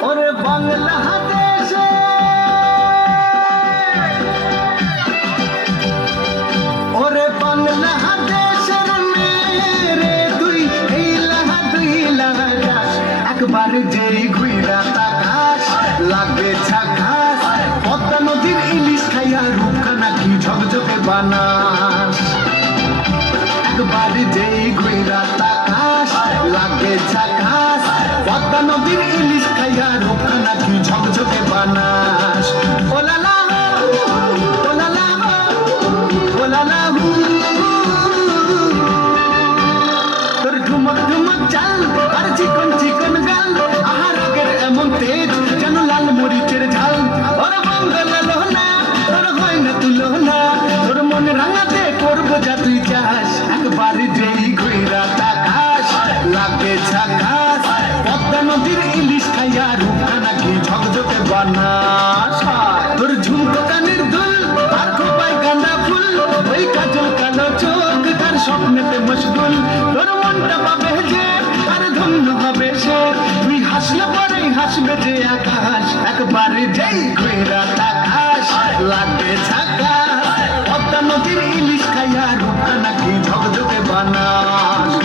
ওরে বাংলাদেশে ওরে বাংলাদেশের মেরে তুই এই লাহা দুই লাগাস একবার যেই ঘুইরা তাকাস লাগবে ঝাকাস পদ্মা নদীর ইলিশ খাইয়া রূপখানা কি ঝকঝকে বানাস একবার যেই ঘুইরা তাকাস লাগবে ঝাকাস পদ্মা নদীর ইলিশ খাইয়া রূপখানা কি ঝকঝকে বানাস ওলালা ওলালা ওলালা তোর ঝুমক ঝুমক চাল আর চিকন চিকন গাল আহার আগের এমন তেজ যেন লাল মরিচের ঝাল ওর বাংলা লোহনা তোর হয় না তুলনা তোর মনে রাঙাতে করবো যা তুই চাস একবার যেই ঘুইরা তাকাস লাগে ঝাকাস পদ্মা নদীর ইলিশ খাইয়া রূপখানা কি ঝকঝকে বানাস তোর ঝুমকো কানের দুল আর খোপায় গাঁদা ফুল ওই কাজল কালো চোখ তার স্বপ্নেতে মশগুল তোর মনটা পাবে যে আর ধন্য হবে সে তুই হাসলে পরেই হাসবে যে আকাশ একবার যেই ঘুইরা তাকাস লাগবে ঝাকাস পদ্মা নদীর ইলিশ খাইয়া রূপখানা কি ঝকঝকে বানাস